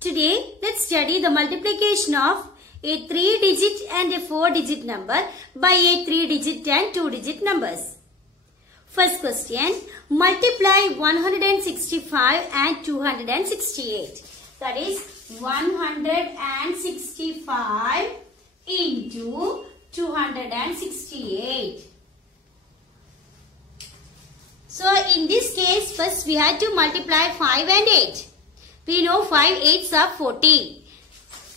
Today, let's study the multiplication of a 3-digit and a 4-digit number by a 3-digit and 2-digit numbers. First question, multiply 165 and 268. That is 165 into 268. So, in this case, first we had to multiply 5 and 8. We know 5 8s are 40.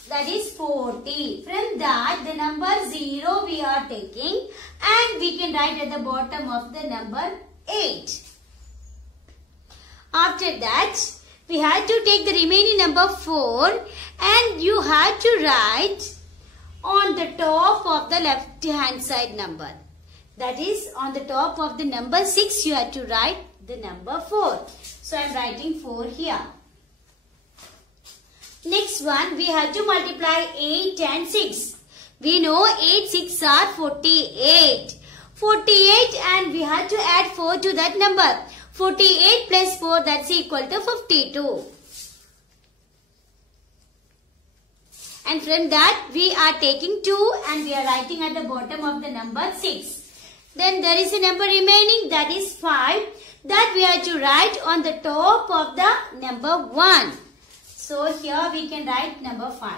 That is 40. From that, the number 0 we are taking and we can write at the bottom of the number 8. After that, we had to take the remaining number 4 and you had to write on the top of the left hand side number. That is, on the top of the number 6, you had to write the number 4. So, I am writing 4 here. Next one, we have to multiply 8 and 6. We know 8 6 are 48. 48 and we have to add 4 to that number. 48 plus 4, that's equal to 52. And from that, we are taking 2 and we are writing at the bottom of the number 6. Then there is a number remaining, that is 5. That we have to write on the top of the number 1. So here we can write number 5.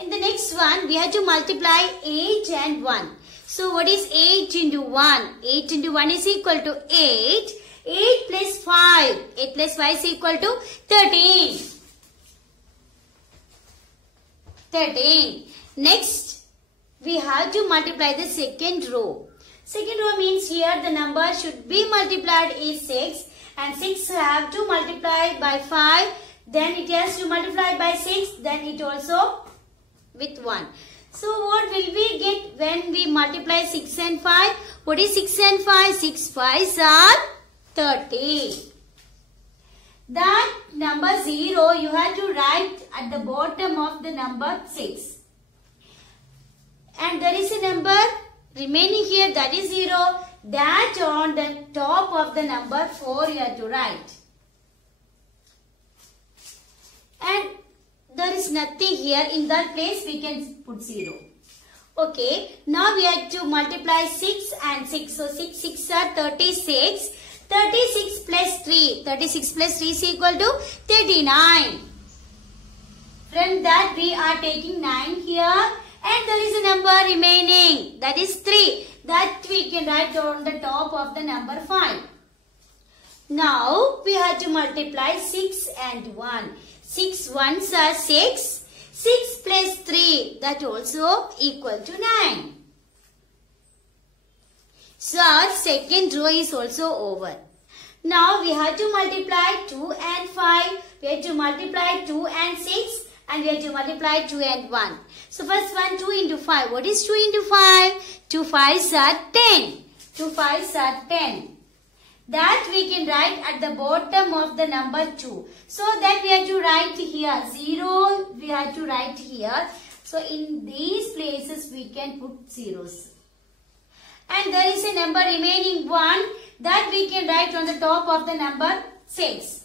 In the next one, we have to multiply 8 and 1. So what is 8 into 1? 8 into 1 is equal to 8. 8 plus 5. 8 plus 5 is equal to 13. 13. Next, we have to multiply the second row. Second row means here the number should be multiplied is 6. And 6 have to multiply by 5. Then it has to multiply by 6. Then it also with 1. So what will we get when we multiply 6 and 5? What is 6 and 5? 6 5s are 30. That number 0 you have to write at the bottom of the number 6. And there is a number remaining here, that is 0. That on the top of the number 4 you have to write. And there is nothing here. In that place we can put 0. Okay. Now we have to multiply 6 and 6. So 6 6 are 36. 36 plus 3. 36 plus 3 is equal to 39. From that we are taking 9 here. And there is a number remaining. That is 3. That we can write on the top of the number 5. Now we have to multiply 6 and 1. 6 ones are 6. 6 plus 3, that also equal to 9. So our second row is also over. Now we have to multiply 2 and 5. We have to multiply 2 and 6. And we have to multiply 2 and 1. So first one, 2 into 5. What is 2 into 5? 2 5s are 10. 2 5s are 10. That we can write at the bottom of the number 2. So that we have to write here. 0 we have to write here. So in these places we can put zeros. And there is a number remaining 1. That we can write on the top of the number 6.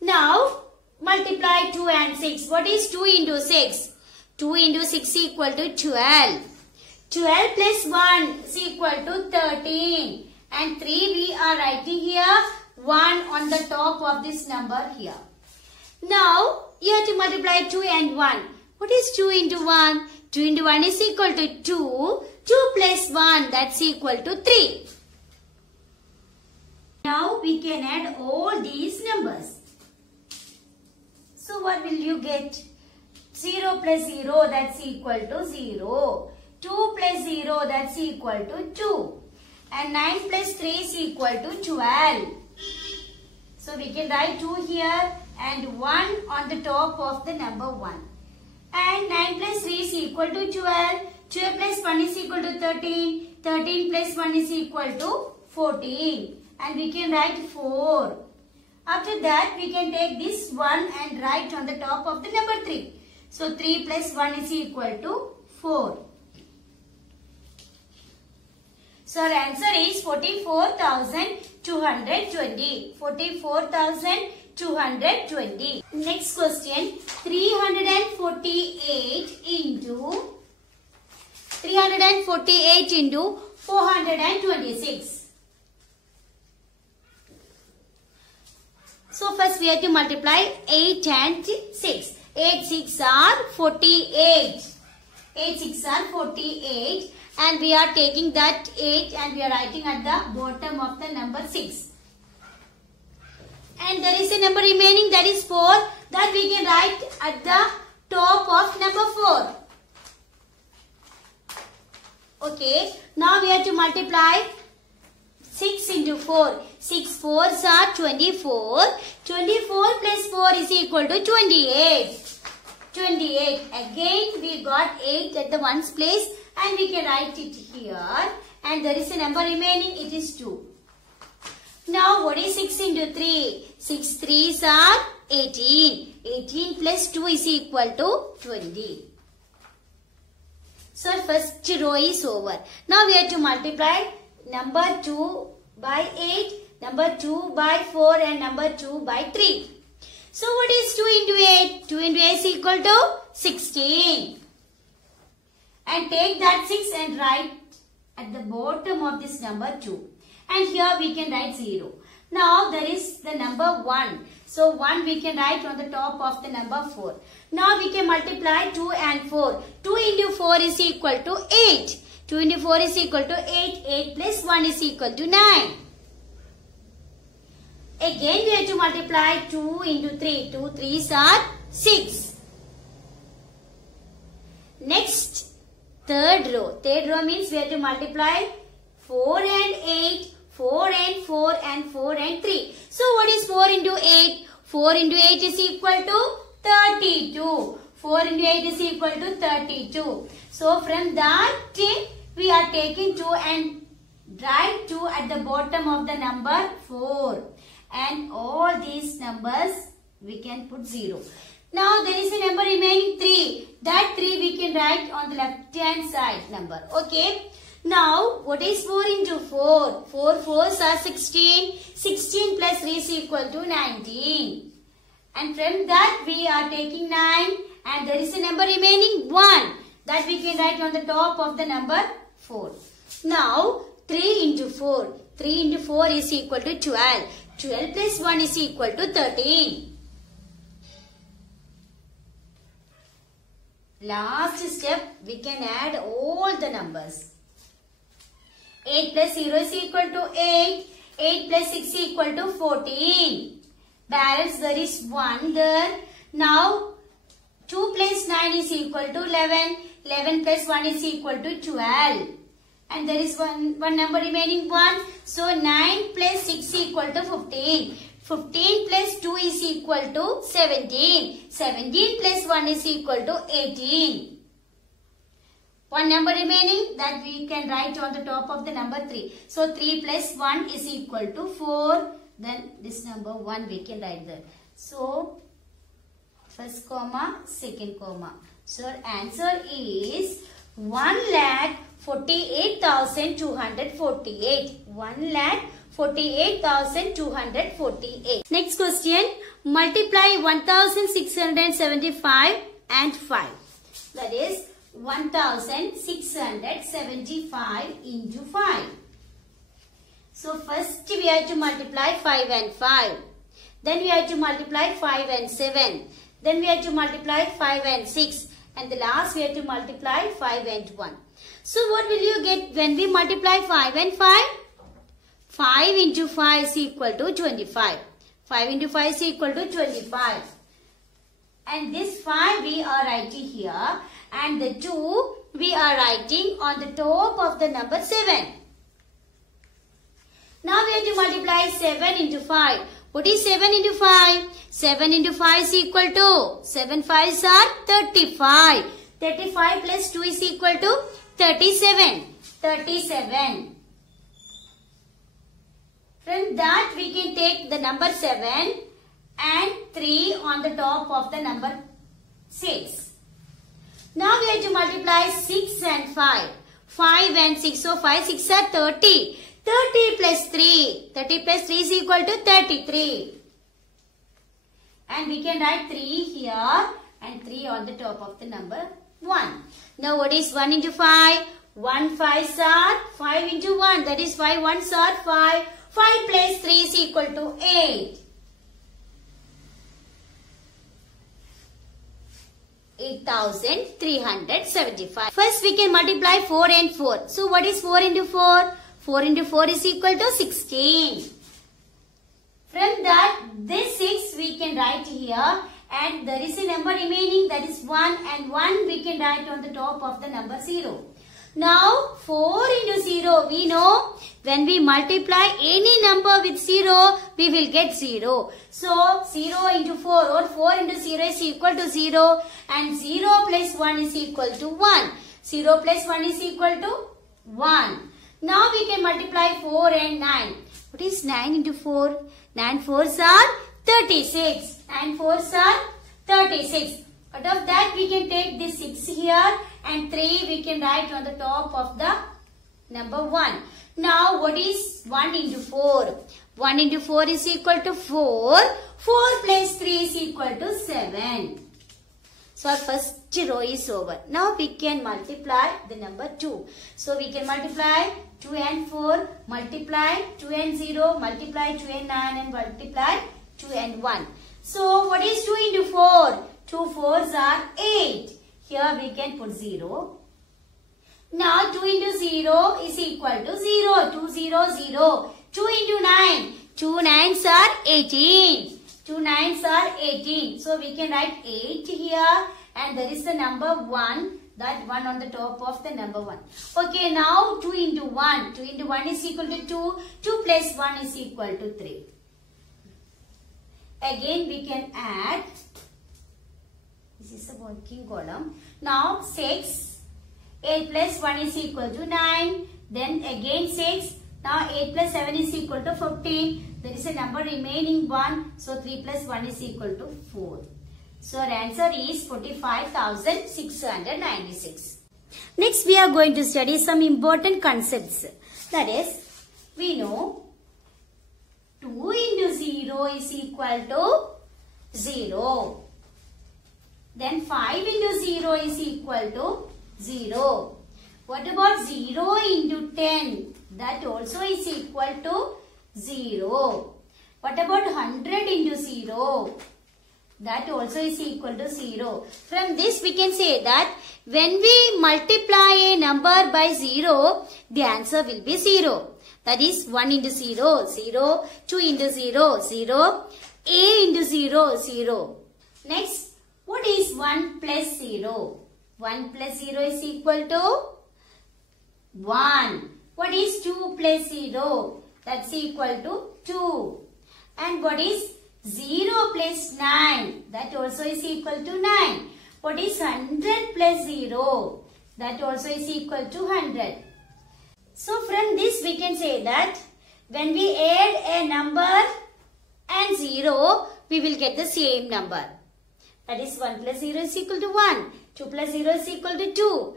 Now multiply 2 and 6. What is 2 into 6? 2 into 6 equal to 12. 12 plus 1 is equal to 13. And 3 we are writing here. 1 on the top of this number here. Now you have to multiply 2 and 1. What is 2 into 1? 2 into 1 is equal to 2. 2 plus 1, that's equal to 3. Now we can add all these numbers. So what will you get? 0 plus 0, that's equal to 0. 2 plus 0, that's equal to 2. And 9 plus 3 is equal to 12. So we can write 2 here and 1 on the top of the number 1. And 9 plus 3 is equal to 12. 12 plus 1 is equal to 13. 13 plus 1 is equal to 14. And we can write 4. After that, we can take this 1 and write on the top of the number 3. So 3 plus 1 is equal to 4. So our answer is 44,220. 44,220. 220. Next question, 348 into 426. So first we have to multiply 8 and 6. 8 6 are 48. 8 6 are 48 and we are taking that 8 and we are writing at the bottom of the number 6. And there is a number remaining, that is 4, that we can write at the top of number 4. Okay, now we have to multiply 6 into 4. 6 4s are 24. 24 plus 4 is equal to 28. 28. Again we got 8 at the ones place and we can write it here. And there is a number remaining, it is 2. Now what is 6 into 3? 6 3s are 18. 18 plus 2 is equal to 20. So first row is over. Now we have to multiply number 2 by 8, number 2 by 4 and number 2 by 3. So what is 2 into 8? 2 into 8 is equal to 16. And take that 6 and write at the bottom of this number 2. And here we can write 0. Now there is the number 1. So 1 we can write on the top of the number 4. Now we can multiply 2 and 4. 2 into 4 is equal to 8. 2 into 4 is equal to 8. 8 plus 1 is equal to 9. Again we have to multiply 2 into 3. 2 3s are 6. Next, third row. Third row means we have to multiply 4 and 8, 4 and 4 and 4 and 3. So what is 4 into 8? 4 into 8 is equal to 32. 4 into 8 is equal to 32. So from that we are taking 2 and write 2 at the bottom of the number 4. And all these numbers we can put 0. Now there is a number remaining 3. That 3 we can write on the left hand side number. Okay. Now what is 4 into 4? 4 4s are 16. 16 plus 3 is equal to 19. And from that we are taking 9. And there is a number remaining 1. That we can write on the top of the number 4. Now 3 into 4. 3 into 4 is equal to 12. 12 plus 1 is equal to 13. Last step, we can add all the numbers. 8 plus 0 is equal to 8. 8 plus 6 is equal to 14. Balance, there is 1 there. Now 2 plus 9 is equal to 11. 11 plus 1 is equal to 12. And there is one number remaining 1. So 9 plus 6 is equal to 15. 15 plus 2 is equal to 17. 17 plus 1 is equal to 18. One number remaining that we can write on the top of the number 3. So 3 plus 1 is equal to 4. Then this number 1 we can write there. So first comma, second comma. So answer is 1,48,248. 1,48,248. Next question. Multiply 1,675 and 5. That is 1,675 into 5. So first we have to multiply 5 and 5. Then we have to multiply 5 and 7. Then we have to multiply 5 and 6. And the last we have to multiply 5 and 1. So what will you get when we multiply 5 and 5? 5 into 5 is equal to 25. 5 into 5 is equal to 25. And this 5 we are writing here. And the 2 we are writing on the top of the number 7. Now we have to multiply 7 into 5. What is 7 into 5? 7 into 5 is equal to 7 5s are 35. 35 plus 2 is equal to 37. 37. From that we can take the number 7 and 3 on the top of the number 6. Now we have to multiply 6 and 5. 5 and 6. So 5 6 are 30. 30 plus 3. 30 plus 3 is equal to 33. And we can write 3 here and 3 on the top of the number 1. Now what is 1 into 5? 1 5s are 5 into 1. That is 5 1s are 5. 5 plus 3 is equal to 8. 8,375. First we can multiply 4 and 4. So what is 4 into 4? 4 into 4 is equal to 16. From that, this 6 we can write here, and there is a number remaining, that is 1, and 1 we can write on the top of the number 0. Now 4 into 0, we know when we multiply any number with 0, we will get 0. So 0 into 4 or 4 into 0 is equal to 0, and 0 plus 1 is equal to 1. 0 plus 1 is equal to 1. Now we can multiply 4 and 9. What is 9 into 4? 9 4s are 36. 9 4s are 36. Out of that we can take this 6 here and 3 we can write on the top of the number 1. Now what is 1 into 4? 1 into 4 is equal to 4. 4 plus 3 is equal to 7. So our first row is over. Now we can multiply the number 2. So we can multiply 2 and 4, multiply 2 and 0, multiply 2 and 9 and multiply 2 and 1. So what is 2 into 4? 2 4s are 8. Here we can put 0. Now 2 into 0 is equal to 0. 2 0 0. 2 into 9. 2 9s are 18. 2 9s are 18. So we can write 8 here, and there is the number 1. That 1 on the top of the number 1. Okay, now 2 into 1. 2 into 1 is equal to 2. 2 plus 1 is equal to 3. Again we can add. This is a working column. Now 6. 8 plus 1 is equal to 9. Then again 6. Now 8 plus 7 is equal to 15. There is a number remaining 1. So 3 plus 1 is equal to 4. So our answer is 45,696. Next we are going to study some important concepts. That is, we know 2 into 0 is equal to 0. Then 5 into 0 is equal to 0. What about 0 into 10? That also is equal to 0. What about 100 into 0? That also is equal to 0. From this we can say that when we multiply a number by 0, the answer will be 0. That is 1 into 0, 0, 2 into 0, 0, a into 0, 0. Next, what is 1 plus 0? 1 plus 0 is equal to 1. What is 2 plus 0? That's equal to 2. And what is 0 plus 9? That also is equal to 9. What is 100 plus 0? That also is equal to 100. So from this we can say that when we add a number and 0, we will get the same number. That is 1 plus 0 is equal to 1. 2 plus 0 is equal to 2.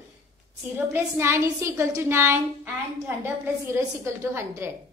0 plus 9 is equal to 9. And 100 plus 0 is equal to 100.